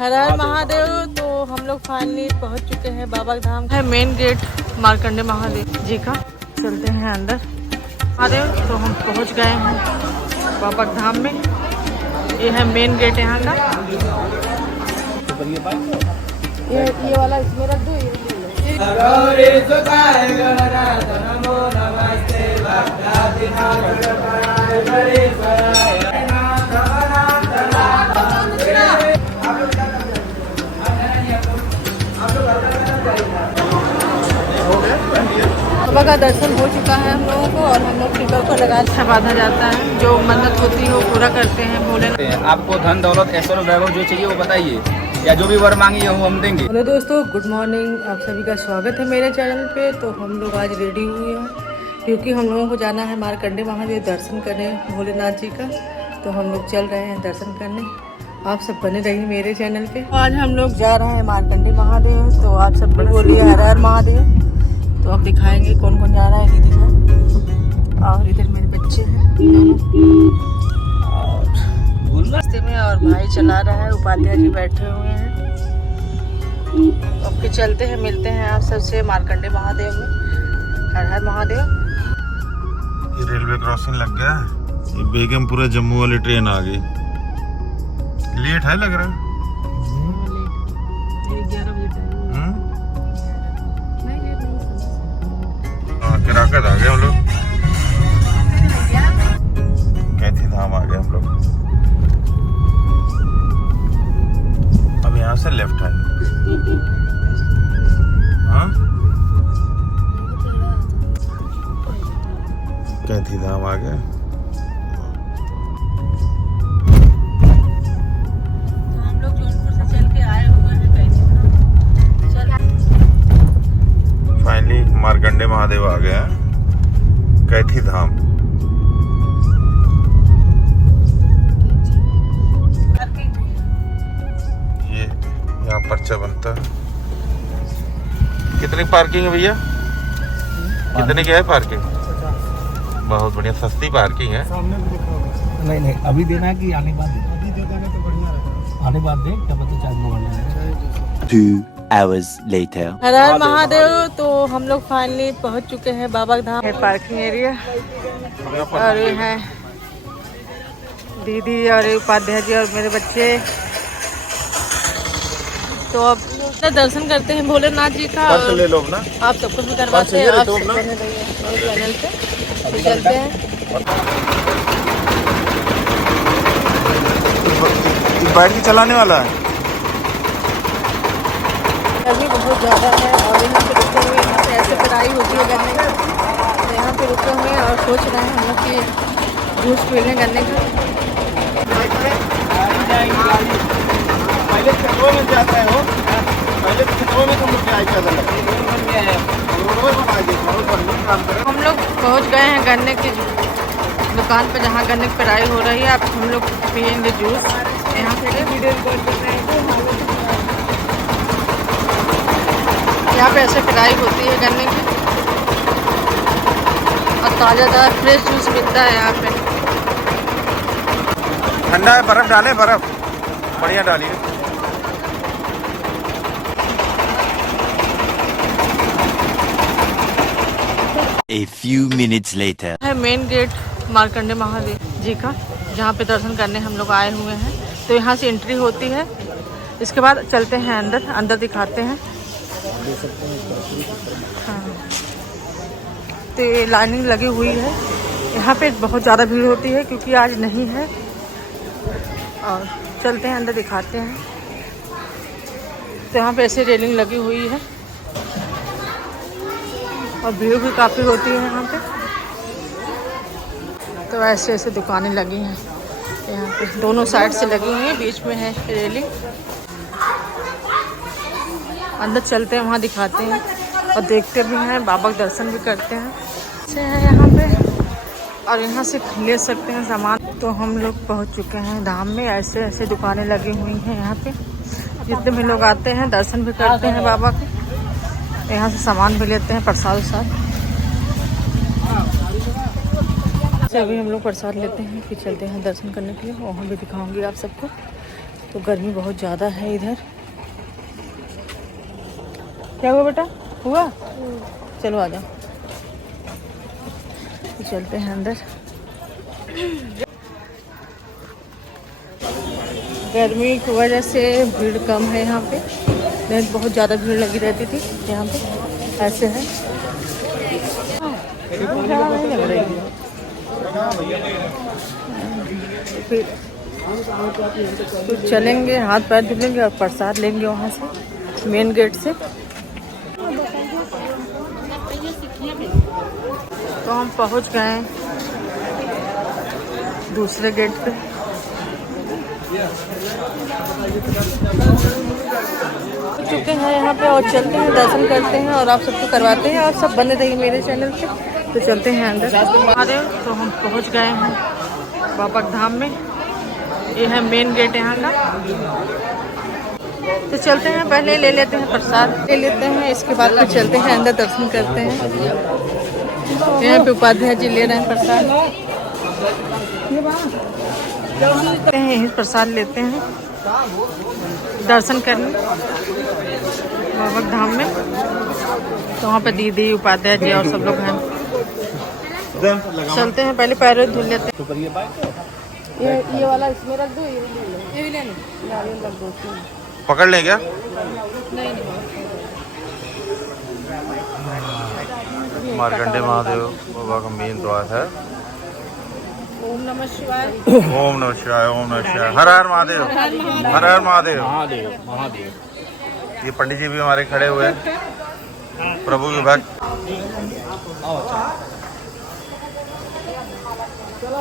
हर हर महादेव। तो हम लोग फाइनली पहुंच चुके हैं बाबा धाम है मेन गेट मार्कंडे महादेव जी का। चलते हैं अंदर महादेव। तो हम पहुंच गए हैं बाबा धाम में। ये है मेन गेट यहाँ का। ये वाला इसमें रख दो। बाबा का दर्शन हो चुका है हम लोगों को और हम लोग टिकट को लगा अच्छा बांधा जाता है। जो मन्नत होती है वो पूरा करते हैं भोलेनाथ। आपको धन दौलत ऐश्वर्य वैभव जो चाहिए वो बताइए, या जो भी वर मांगिए वो हम देंगे। हेलो दोस्तों, गुड मॉर्निंग। आप सभी का स्वागत है मेरे चैनल पे। तो हम लोग आज रेडी हुए हैं क्योंकि हम लोगों को जाना है मार्कंडे महादेव दर्शन करने भोलेनाथ जी का। तो हम लोग चल रहे हैं दर्शन करने। आप सब बने रहिए मेरे चैनल पे। आज हम लोग जा रहे हैं मार्कंडे महादेव। तो आप सब लोग बोलिए हर हर महादेव। तो अब दिखाएंगे कौन कौन जा रहा है। दीदी है और इधर मेरे बच्चे हैं और रास्ते में और भाई चला रहा है। उपाध्याय जी बैठे हुए हैं। अब के चलते हैं, मिलते हैं आप सबसे मार्कंडे महादेव में। हर हर महादेव। ये रेलवे क्रॉसिंग लग गया। ये बेगमपुरा जम्मू वाली ट्रेन आ गई। लेट है लग रहा है। 11 बजे किराकत आ गए हम लोग। कैथी धाम आ गए हम लोग। अब यहाँ से लेफ्ट है। हाँ कैथी धाम आ गए। तो हम लोग जौनपुर से चल के आए हुए हैं कैथी धाम। फाइनली मार्कंडे महादेव आ गया कैथी धाम। ये यहाँ पर्चा बनता है। कितनी पार्किंग है भैया? कितने की है पार्किंग? बहुत बढ़िया, सस्ती पार्किंग है। नहीं अभी देना है कि आने बाद? अभी दे देंगे तो बढ़िया रहेगा। आने बाद दे क्या पता चार्ज बढ़ाना। 2 hours later. हर हर महादेव। तो हम लोग फाइनली पहुंच चुके हैं बाबा धाम है पार्किंग एरिया। और ये है दीदी और उपाध्याय जी और मेरे बच्चे। तो अब दर्शन करते हैं भोलेनाथ जी का। और ले लो ना। आप सबको भी करवाते हैं। आप सब बने रहिए मेरे चैनल पे। तो चलते हैं। बाइक ही चलाने वाला है। गर्मी बहुत ज़्यादा है और यहाँ पे रुके हुए, यहाँ पे ऐसे पढ़ाई होती है गन्ने की। तो यहाँ पे रुके हुए हैं और सोच रहे हैं हम लोग कि जूस पी लें गन्ने का। पहले खेतों में जाता है हो, पहले खेतों में तुम लोग क्या हम लोग पहुँच गए हैं गन्ने की दुकान पे जहाँ गन्ने की पढ़ाई हो रही है। अब हम लोग पियेंगे जूस यहाँ पे। यहाँ पे ऐसे पिराई होती है गन्ने की और ताज़ा फ्रेश जूस मिलता है यहाँ पे। ठंडा है, बर्फ डाले, बर्फ बढ़िया डालिए। A few minutes later. है मेन गेट मार्कंडे महादेव जी का, जहाँ पे दर्शन करने हम लोग आए हुए हैं। तो यहाँ से एंट्री होती है। इसके बाद चलते हैं अंदर दिखाते हैं। हाँ, तो ये लाइनिंग लगी हुई है। यहाँ पे बहुत ज़्यादा भीड़ होती है क्योंकि आज नहीं है। और चलते हैं अंदर दिखाते हैं। तो यहाँ पे ऐसे रेलिंग लगी हुई है और भीड़ भी काफ़ी होती है यहाँ पे। तो ऐसे ऐसे दुकानें लगी हैं यहाँ पे, दोनों साइड से लगी हुई हैं, बीच में है रेलिंग। अंदर चलते हैं, वहाँ दिखाते हैं और देखते भी हैं, बाबा के दर्शन भी करते हैं। ऐसे है यहाँ पे और यहाँ से ले सकते हैं सामान। तो हम लोग पहुँच चुके हैं धाम में। ऐसे ऐसे दुकानें लगी हुई हैं यहाँ पे। जितने भी लोग आते हैं दर्शन भी करते हैं बाबा के। यहाँ से सामान भी लेते हैं, प्रसाद साथ। अभी हम लोग प्रसाद लेते हैं, फिर चलते हैं दर्शन करने के लिए। वहाँ भी दिखाऊंगी आप सबको। तो गर्मी बहुत ज़्यादा है इधर। क्या हुआ बेटा? हुआ? चलो आ जाओ, तो चलते हैं अंदर। गर्मी की वजह से भीड़ कम है यहाँ पे, नहीं बहुत ज़्यादा भीड़ लगी रहती थी यहाँ पे। ऐसे है नहीं लग रही है। फिर तो चलेंगे, हाथ पैर धुलेंगे और प्रसाद लेंगे वहाँ से मेन गेट से। तो हम पहुँच गए दूसरे गेट पे। चुके हैं यहाँ पे और चलते हैं, दर्शन करते हैं और आप सबको करवाते हैं। आप सब बने रहिए मेरे चैनल पे। तो चलते हैं अंदर। तो हम पहुँच गए हैं बाबा धाम में। ये है मेन गेट यहाँ का। तो चलते हैं, पहले ले लेते हैं प्रसाद, ले लेते हैं, इसके बाद फिर चलते हैं अंदर, दर्शन करते हैं। यहाँ पे उपाध्याय जी ले रहे हैं प्रसाद, यही प्रसाद लेते हैं दर्शन करने बाबा धाम में। तो वहाँ पे दीदी, उपाध्याय जी और सब लोग हैं। चलते हैं, पहले पैर धुल लेते हैं। ये वाला इसमें रख दो, ये भी ले लो, नारियल रख दो। पकड़ लें क्या? नहीं मार्कंडे महादेव बाबा का मेन द्वार है। ओम नमः शिवाय। ओम नमः शिवाय, ओम नमः शिवाय। हर हर महादेव, हर हर महादेव। ये पंडित जी भी हमारे खड़े हुए हैं, प्रभु के भक्त।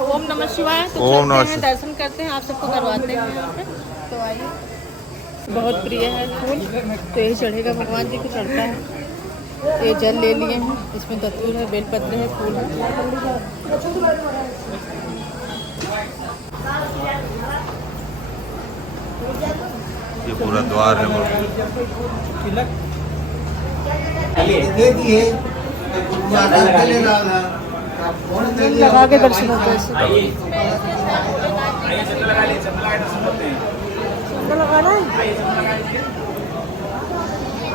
ओम नमः शिवाय। तो ओम नमः चलते हैं, दर्शन करते हैं, आप सबको करवाते हैं यहाँ पे। तो आइए, बहुत प्रिय है फूल, तो यही चढ़ेगा, भगवान जी को चढ़ता है। ये जल ले लिए हैं, इसमें धतूर है, बेलपत्र है, फूल है। ये पूरा द्वार है वो। लगा के दर्शन होते हैं।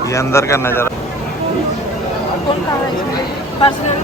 ये अंदर का नजारा। कौन कहा है? पर्सनल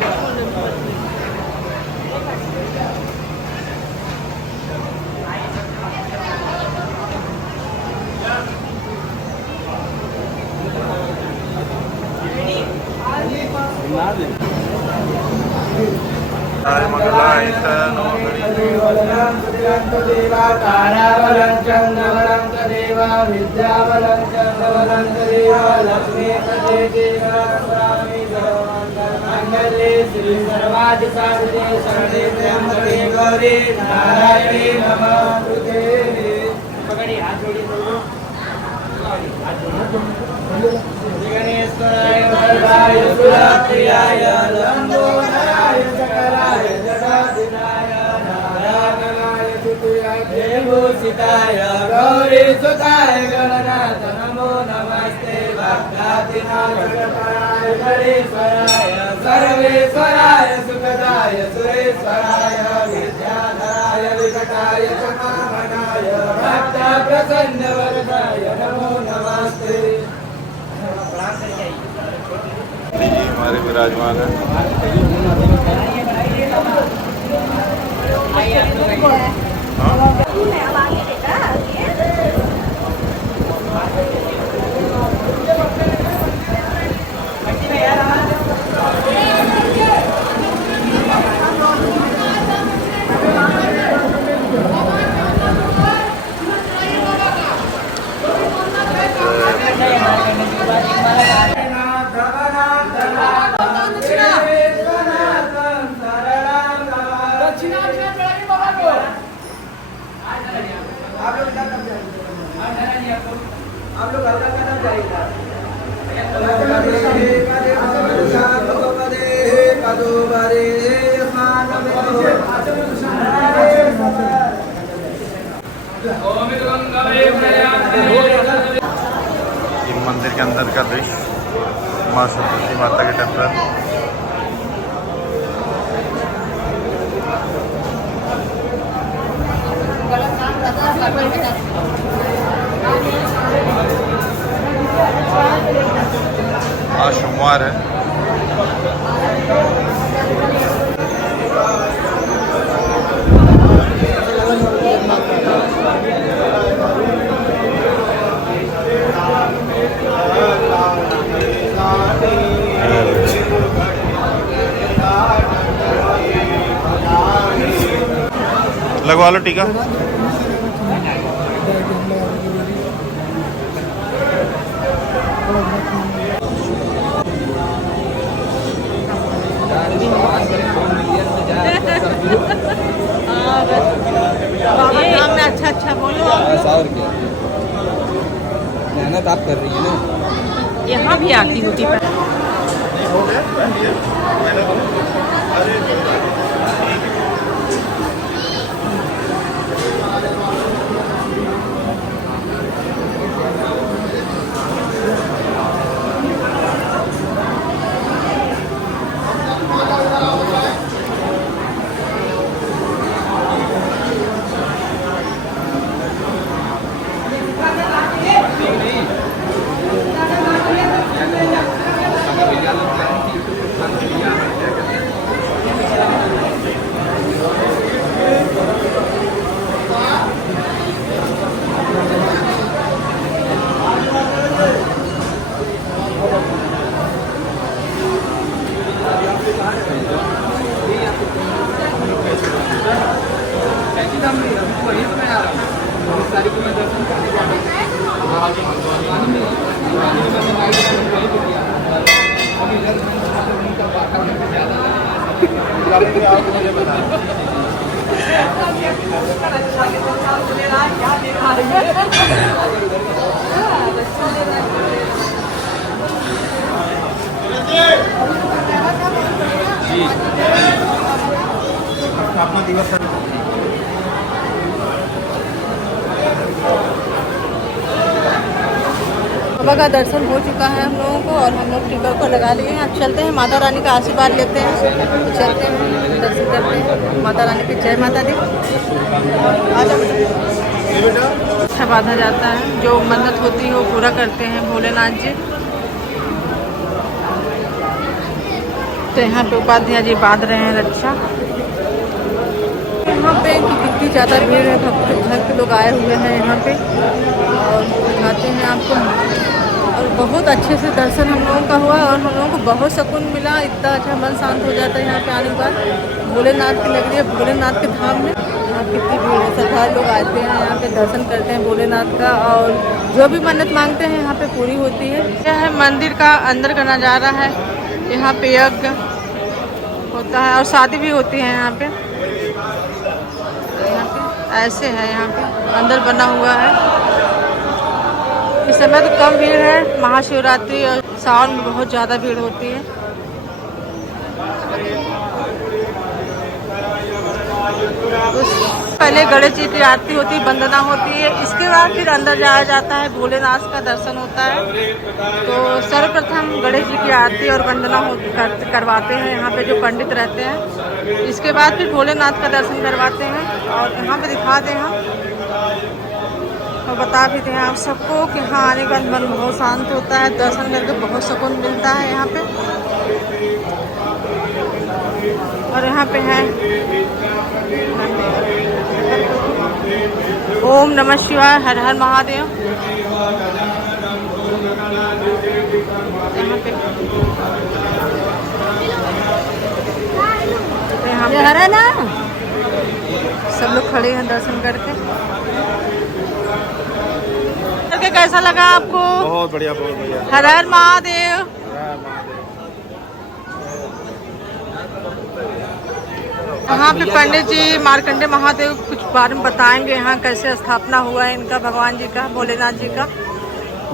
गौरी सुताय गणनाथ नमो नमस्ते भक्तातिनाथपराय हरीश्वराय सर्वेश्वराय सुखदाय सुरेश्वराय विद्याधराय विकटाय समामनाय भक्त प्रसन्न वरदाय नमो नमस्ते। जी हमारे विराजमान है। आप लोग हल्का करना चाहिए। मंदिर के अंदर का दृश्य, माँ सरस्वती माता के टेम्पल। आज सोमवार है। लगवा लो टीका। बाबा नाम में अच्छा अच्छा बोलो। ऐसा और क्या, मेहनत आप कर रही है ना। यहाँ भी आती होती है। स्थापना दिवस बाबा का दर्शन हो चुका है हम लोगों को और हम लोग टीका को लगा लिए हैं। अब चलते हैं, माता रानी का आशीर्वाद लेते हैं, तो चलते हैं दर्शन करते हैं। माता रानी की जय माता दी। अच्छा बांधा जाता है, जो मन्नत होती है वो पूरा करते हैं भोलेनाथ जी। तो यहाँ पे उपाध्याय जी बांध रहे हैं रक्षा। यहाँ पे कितनी ज़्यादा भीड़ है, भक्त लोग आए हुए हैं यहाँ पे और दिखाते हैं आपको। और बहुत अच्छे से दर्शन हम लोगों का हुआ और हम लोगों को बहुत सुकून मिला। इतना अच्छा मन शांत हो जाता है यहाँ पे आने के बाद। भोलेनाथ की लग रही है, भोलेनाथ के धाम में यहाँ कितनी भीड़ है। श्रद्धालु लोग आते हैं यहाँ पे दर्शन करते हैं भोलेनाथ का और जो भी मन्नत मांगते हैं यहाँ पे पूरी होती है। यह है मंदिर का अंदर का नज़ारा है। यहाँ पे यज्ञ होता है और शादी भी होती है यहाँ पे। ऐसे है यहाँ पे अंदर बना हुआ है। इस समय तो कम भीड़ है, महाशिवरात्रि और सावन में बहुत ज़्यादा भीड़ होती है। पहले गणेश जी की आरती होती है, वंदना होती है, इसके बाद फिर अंदर जाया जाता है, भोलेनाथ का दर्शन होता है। तो सर्वप्रथम गणेश जी की आरती और वंदना करवाते हैं यहाँ पे जो पंडित रहते हैं। इसके बाद फिर भोलेनाथ का दर्शन करवाते हैं और यहाँ पे दिखा दें हम और बता भी दें आप सबको कि हाँ आने के बाद मन बहुत शांत होता है, दर्शन करके बहुत सुकून मिलता है यहाँ पे। और यहाँ पे है ओम नमः शिवाय, हर हर महादेव। यहाँ पे ना सब लोग खड़े हैं दर्शन करके। कैसा लगा आपको? बहुत बढ़िया, बहुत बढ़िया। हर हर महादेव। यहाँ पे पंडित जी मार्कंडे महादेव कुछ बारे में बताएंगे, यहाँ कैसे स्थापना हुआ है इनका, भगवान जी का, भोलेनाथ जी का।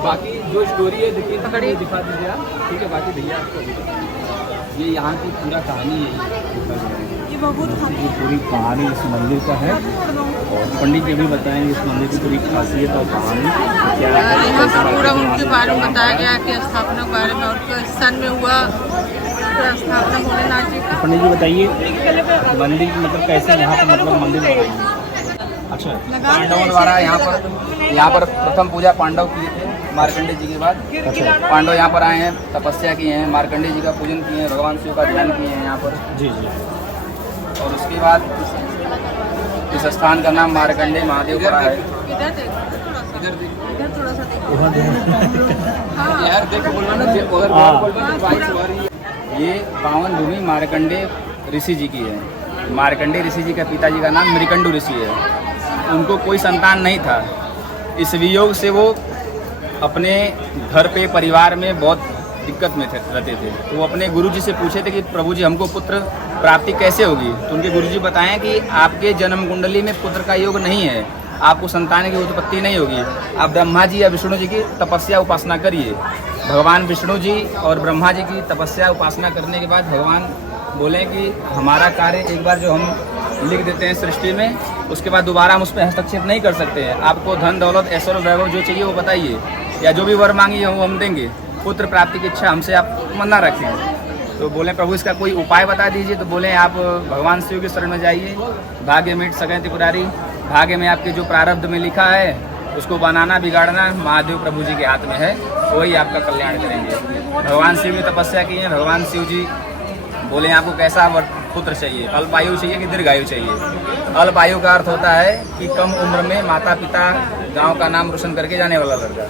बाकी जो स्टोरी है देखिए, दिखा दीजिए आप, ठीक है। बाकी भैया आपको ये यहाँ की पूरा कहानी है, ये पूरी कहानी इस मंदिर का है और पंडित जी भी बताएंगे इस मंदिर की पूरी खासियत और कहानी क्या है। यहाँ पर पूरा उनके बारे में बताया गया कि स्थापना के बारे में और किस सन में हुआ स्थापना भोलेनाथ जी का। पंडित जी बताइए मंदिर मतलब कैसे यहाँ पर मतलब मंदिर बनाएंगे। अच्छा पांडवों द्वारा यहाँ पर प्रथम पूजा पांडव किए थे मार्कंडे जी के बाद। पांडव यहाँ पर आए हैं, तपस्या किए हैं, मार्कंडे जी का पूजन किए हैं, भगवान शिव का ध्यान किए हैं यहाँ पर। जी जी। और उसके बाद इस स्थान का नाम मार्कंडे महादेव पड़ा है। यार देखो बोलना ना, ये पावन भूमि मार्कंडे ऋषि जी की है। मार्कंडे ऋषि जी का पिताजी का नाम मृकंडू ऋषि है। उनको कोई संतान नहीं था। इस वियोग से वो अपने घर पे परिवार में बहुत दिक्कत में रहते थे। तो वो अपने गुरुजी से पूछे थे कि प्रभु जी हमको पुत्र प्राप्ति कैसे होगी। तो उनके गुरुजी बताएं कि आपके जन्म कुंडली में पुत्र का योग नहीं है, आपको संतान की उत्पत्ति नहीं होगी। आप ब्रह्मा जी या विष्णु जी की तपस्या उपासना करिए। भगवान विष्णु जी और ब्रह्मा जी की तपस्या उपासना करने के बाद भगवान बोले कि हमारा कार्य एक बार जो हम लिख देते हैं सृष्टि में, उसके बाद दोबारा हम उस पर हस्तक्षेप नहीं कर सकते हैं। आपको धन दौलत ऐश्वर्य वैभव जो चाहिए वो बताइए, या जो भी वर मांगिए वो हम देंगे। पुत्र प्राप्ति की इच्छा हमसे आप मना रखें। तो बोले प्रभु इसका कोई उपाय बता दीजिए। तो बोले आप भगवान शिव की शरण में जाइए। भाग्य मिट सकें त्रिपुरारी, भाग्य में आपके जो प्रारब्ध में लिखा है उसको बनाना बिगाड़ना महादेव प्रभु जी के हाथ में है, वही आपका कल्याण करेंगे। भगवान शिव की तपस्या की है। भगवान शिव जी बोले आपको कैसा पुत्र चाहिए, अल्पायु चाहिए कि दीर्घायु चाहिए। अल्पायु का अर्थ होता है कि कम उम्र में माता पिता गांव का नाम रोशन करके जाने वाला लड़का,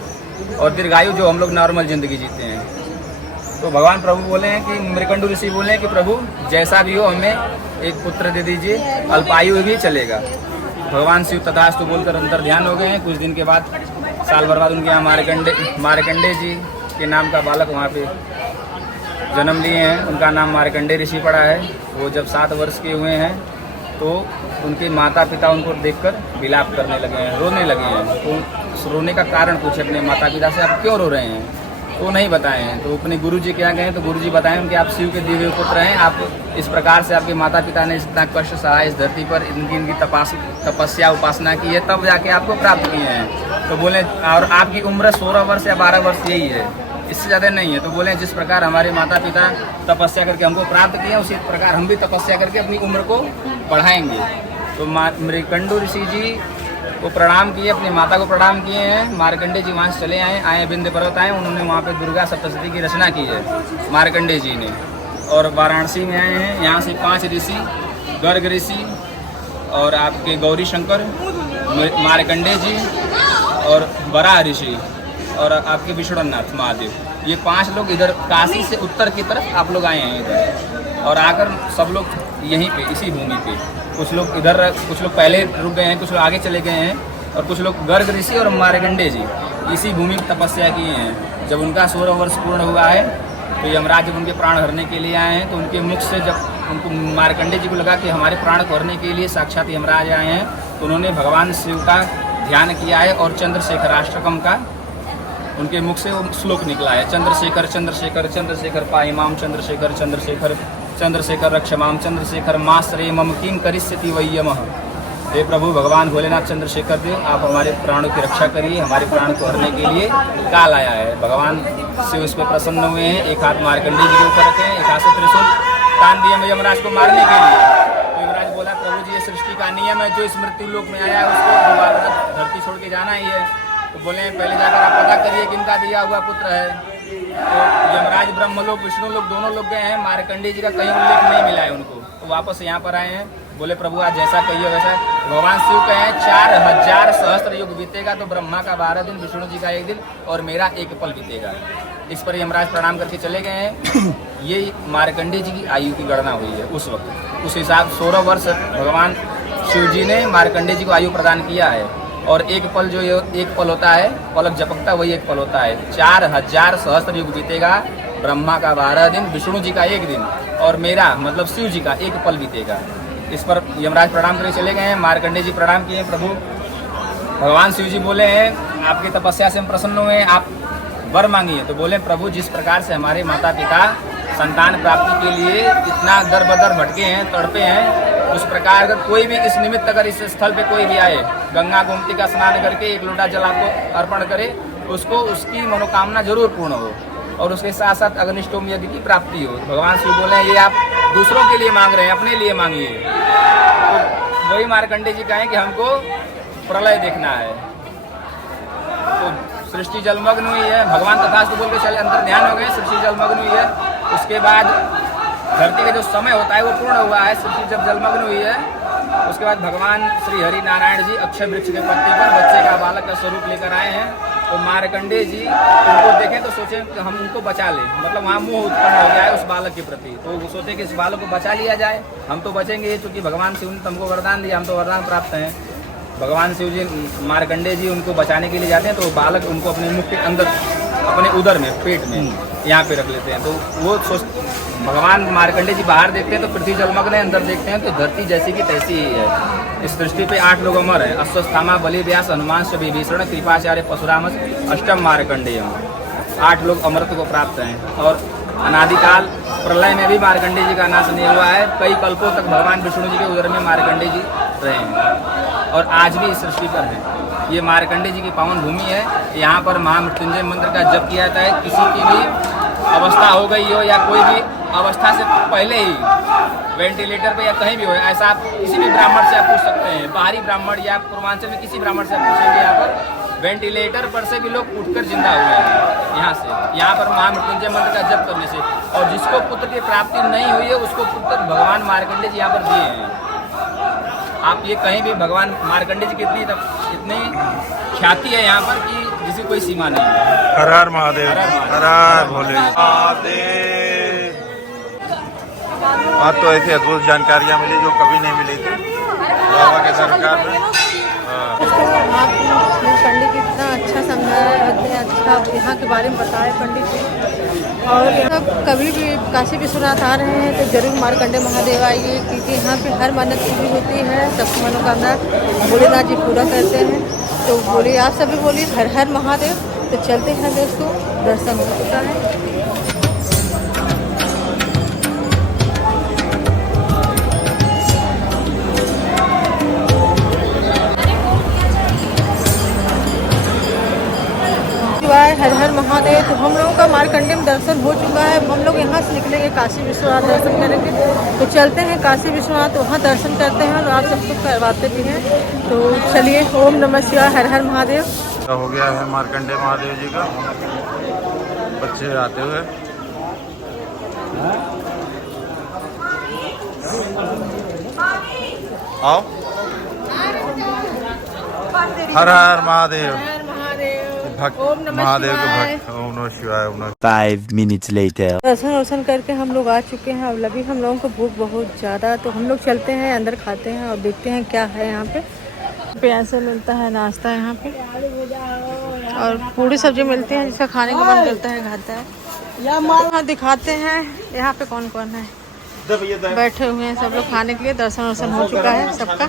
और दीर्घायु जो हम लोग नॉर्मल जिंदगी जीते हैं। तो भगवान प्रभु बोले हैं कि मृकंडू ऋषि बोले हैं कि प्रभु जैसा भी हो हमें एक पुत्र दे दीजिए, अल्पायु भी चलेगा। भगवान शिव तथास्तु बोलकर अंतर ध्यान हो गए हैं। कुछ दिन के बाद, साल भर बाद उनके यहाँ मार्कंडे जी के नाम का बालक वहाँ पे जन्म लिए हैं। उनका नाम मार्कंडे ऋषि पड़ा है। वो जब 7 वर्ष के हुए हैं तो उनके माता पिता उनको देखकर विलाप करने लगे हैं, रोने लगे हैं। तो उस रोने का कारण पूछे अपने माता पिता से, आप क्यों रो रहे हैं? तो नहीं बताए हैं। तो अपने गुरुजी के यहाँ गए तो गुरुजी बताएं कि आप शिव के दिव्य पुत्र हैं। आप इस प्रकार से आपके माता पिता ने इतना कष्ट सहा इस धरती पर, इनकी तपस्या उपासना की है, तब जाके आपको प्राप्त किए हैं। तो बोले और आपकी उम्र 16 वर्ष या 12 वर्ष यही है, इससे ज़्यादा नहीं है। तो बोले जिस प्रकार हमारे माता पिता तपस्या करके हमको प्राप्त किया, उसी प्रकार हम भी तपस्या करके अपनी उम्र को बढ़ाएंगे। तो मृकंडू ऋषि जी को प्रणाम किए, अपनी माता को प्रणाम किए हैं। मार्कंडे जी वहाँ से चले आए विंध्य पर्वत आए। उन्होंने वहाँ पे दुर्गा सप्तशती की रचना की है मार्कंडे जी ने। और वाराणसी में आए हैं। यहाँ से 5 ऋषि, गर्ग ऋषि और आपके गौरी शंकर, मार्कंडे जी और वराह ऋषि और आपके विष्णुनाथ महादेव, ये 5 लोग इधर काशी से उत्तर की तरफ आप लोग आए हैं इधर। और आकर सब लोग यहीं पे इसी भूमि पे, कुछ लोग इधर, कुछ लोग पहले रुक गए हैं, कुछ लोग आगे चले गए हैं, और कुछ लोग गर्ग ऋषि और मार्कंडे जी इसी भूमि की तपस्या किए हैं। जब उनका 16 वर्ष पूर्ण हुआ है तो यमराज जब उनके प्राण हरने के लिए आए हैं, तो उनके मुख से जब उनको मार्कंडे जी को लगा कि हमारे प्राण को हरने के लिए साक्षात यमराज आए हैं, तो उन्होंने भगवान शिव का ध्यान किया है। और चंद्रशेखराष्टकम का उनके मुख से वो श्लोक निकला है, चंद्रशेखर चंद्रशेखर चंद्रशेखर पाहिमाम चंद्रशेखर चंद्रशेखर चंद्रशेखर रक्षमाम चंद्रशेखर माश्रे मम किम करिष्यति वय्यमः। हे प्रभु भगवान भोलेनाथ चंद्रशेखर देव, आप हमारे प्राणों की रक्षा करिए, हमारे प्राण को हरने के लिए काल आया है। भगवान शिव इस पर प्रसन्न हुए हैं। एक हाथ मार्कंडे जी के ऊपर रखे हैं, एक हाथ से त्रिशूल तान दिए यमराज को मारने के लिए। तो यमराज बोला प्रभु जी ये सृष्टि का नियम है, जो इस मृत्यु लोक में आया है उसको दोबारा धरती छोड़ के जाना ही है। तो बोले पहले जाकर आप पता करिए किनका दिया हुआ पुत्र है। तो यमराज ब्रह्मलोक विष्णु लोक दोनों लोग गए हैं, मार्कंडे जी का कहीं उल्लेख नहीं मिला है उनको। तो वापस यहाँ पर आए हैं। बोले प्रभु आज जैसा कहिए वैसा। भगवान शिव कहे 4000 सहस्त्र युग बीतेगा तो ब्रह्मा का 12 दिन, विष्णु जी का 1 दिन और मेरा 1 पल बीतेगा। इस पर यमराज प्रणाम करके चले गए हैं। ये मार्कंडे जी की आयु की गणना हुई है उस वक्त। उस हिसाब 16 वर्ष भगवान शिव जी ने मार्कंडे जी को आयु प्रदान किया है। और 1 पल जो 1 पल होता है, पलक झपकता वही 1 पल होता है। 4000 सहस्त्र युग बीतेगा, ब्रह्मा का 12 दिन, विष्णु जी का 1 दिन और मेरा मतलब शिव जी का 1 पल बीतेगा। इस पर यमराज प्रणाम करके चले गए हैं। मार्कंडे जी प्रणाम किए प्रभु। भगवान शिव जी बोले हैं आपकी तपस्या से हम प्रसन्न हुए हैं, आप वर मांगिए। तो बोले प्रभु जिस प्रकार से हमारे माता पिता संतान प्राप्ति के लिए इतना दर बदर भटके हैं, तड़पे हैं, उस प्रकार अगर कोई भी इस निमित्त अगर इस स्थल पे कोई भी आए, गंगा गोमती का स्नान करके 1 लोटा जल आपको अर्पण करे, उसको उसकी मनोकामना जरूर पूर्ण हो और उसके साथ साथ अग्निष्टोम यज्ञ की प्राप्ति हो। भगवान शिव बोले ये आप दूसरों के लिए मांग रहे हैं, अपने लिए मांगिए। तो वही मार्कंडे जी कहें कि हमको प्रलय देखना है। तो सृष्टि जलमग्न हुई है, भगवान तथास्तु बोल के चले अंतर ध्यान हो गए, सृष्टि जलमग्न हुई है। उसके बाद धरती का जो समय होता है वो पूर्ण हुआ है, सृष्टि जब जलमग्न हुई है। उसके बाद भगवान श्री हरि नारायण जी अक्षय वृक्ष के पत्ते पर बच्चे का बालक का स्वरूप लेकर आए हैं। तो मार्कंडेय जी उनको देखें तो सोचे कि हम उनको बचा लें, मतलब वहाँ मोह उत्पन्न हो गया है उस बालक के प्रति। तो वो सोचे कि इस बालक को बचा लिया जाए, हम तो बचेंगे क्योंकि भगवान शिव ने हमको वरदान दिया, हम तो वरदान प्राप्त हैं। भगवान शिव जी मार्कंडेय जी उनको बचाने के लिए जाते हैं, तो बालक उनको अपने मुख के अंदर, अपने उदर में, पेट में यहाँ पे रख लेते हैं। तो वो भगवान मार्कंडेय जी बाहर देखते हैं तो पृथ्वी जलमग्न है, अंदर देखते हैं तो धरती जैसी की तैसी ही है। इस सृष्टि पे 8 लोग अमर हैं, अश्वत्थामा, बलि, व्यास, हनुमान, विभीषण, कृपाचार्य, परशुराम, अष्टम मार्कंडेय। 8 लोग अमरत्व को प्राप्त हैं। और अनादिकाल प्रलय में भी मार्कंडेय जी का नाश नहीं हुआ है, कई कल्पों तक भगवान विष्णु जी के उदर में मार्कंडेय जी रहे हैं और आज भी इस सृष्टि पर हैं। ये मार्कंडेय जी की पावन भूमि है, यहाँ पर महामृत्युंजय मंत्र का जप किया जाता है। किसी की भी अवस्था हो गई हो या कोई भी अवस्था से पहले ही वेंटिलेटर पे या कहीं भी हो, ऐसा आप किसी भी ब्राह्मण से आप पूछ सकते हैं, बाहरी ब्राह्मण या पूर्वांचल में किसी ब्राह्मण से आप पूछेंगे, यहाँ पर वेंटिलेटर पर से भी लोग उठकर जिंदा हुए हैं यहाँ से, यहाँ पर महामृत्युंजय मंत्र का जप करने से। और जिसको पुत्र की प्राप्ति नहीं हुई है उसको पुत्र भगवान मार्कंडेय जी यहाँ पर दिए हैं। आप ये कहीं भी भगवान मार्कंडेय जी की इतनी ख्याति है यहाँ पर कि जिसकी कोई सीमा नहीं है। हर हर महादेव, हर हर भोले महादेव। आज तो ऐसी अद्भुत जानकारियाँ मिली जो कभी नहीं मिली थी बाबा के सरकार में। आपने पंडित जी इतना अच्छा समझाया, इतना अच्छा यहाँ के बारे में बताया पंडित जी। और सब कभी भी काशी विश्वनाथ आ रहे हैं तो जरूर मार्कंडेय महादेव आइए, क्योंकि यहाँ पे हर मन्नत पूरी होती है, सबकी मनोकामना भोलेनाथ जी पूरा करते हैं। तो बोलिए, आप सभी बोलिए हर हर महादेव। तो चलते हैं दोस्तों, दर्शन हो चुका है। हर हर महादेव। तो हम लोगों का मार्कंडेय में दर्शन हो चुका है, हम लोग यहाँ से निकलेंगे काशी विश्वनाथ दर्शन करेंगे। तो चलते हैं काशी विश्वनाथ, वहाँ दर्शन करते हैं और आप सबको करवाते भी हैं। तो चलिए, ओम नमः शिवाय, हर हर महादेव। हो गया है मार्कंडेय महादेव जी का, बच्चे आते हुए। आओ, हर हर महादेव, भक्त महादेव के भक्त। ओम नमः शिवाय, ओम नमः। 5 minutes later. दर्शन करके हम लोग आ चुके हैं। अब लगी हम लोगों को भूख बहुत ज़्यादा, तो हम लोग चलते हैं अंदर, खाते हैं और देखते हैं क्या है यहाँ पे ऐसे मिलता है नाश्ता यहाँ पे, और पूरी सब्जी मिलती है, जिसका खाने का मन करता है खाता है। यहाँ दिखाते हैं यहाँ पे कौन कौन है बैठे हुए हैं सब लोग खाने के लिए। दर्शन वर्शन हो चुका है सबका।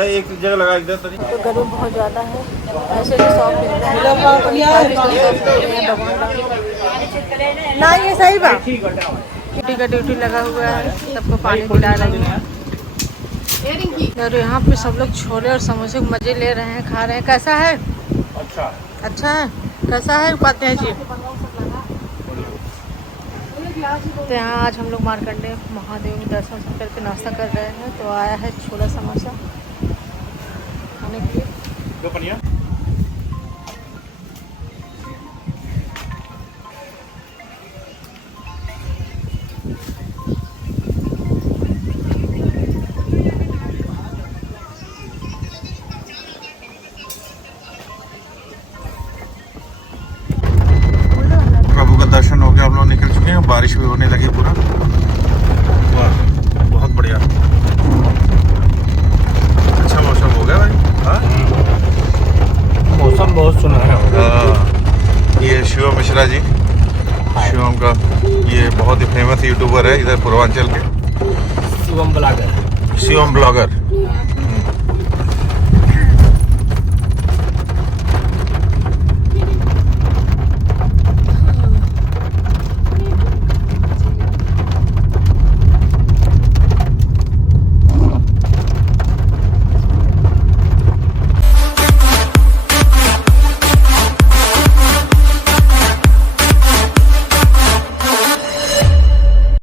एक जगह लगा इधर तो गर्मी बहुत ज़्यादा है, ऐसे भी शॉप ना, ये सही बात। ड्यूटी का ड्यूटी लगा हुआ है, सबको पानी पिला रही है। और यहाँ पे सब लोग छोले और समोसे के मजे ले रहे हैं, खा रहे हैं। कैसा है? अच्छा है। कैसा है उपाध्याय जी? तो यहाँ आज हम लोग मार्कंडेय महादेव में दर्शन करके नाश्ता कर रहे हैं। तो आया है छोला समोसा खाने के लिए। प्रभु का दर्शन हो गया, हम लोग निकल चुके हैं। बारिश भी होने लगी पूरा। वाह, बहुत बढ़िया, अच्छा मौसम हो गया भाई। मौसम बहुत सुनहरा होगा। ये शिवम मिश्रा जी, शिवम का ये बहुत ही फेमस यूट्यूबर है इधर पूर्वांचल के। शिवम ब्लॉगर। शिवम ब्लॉगर।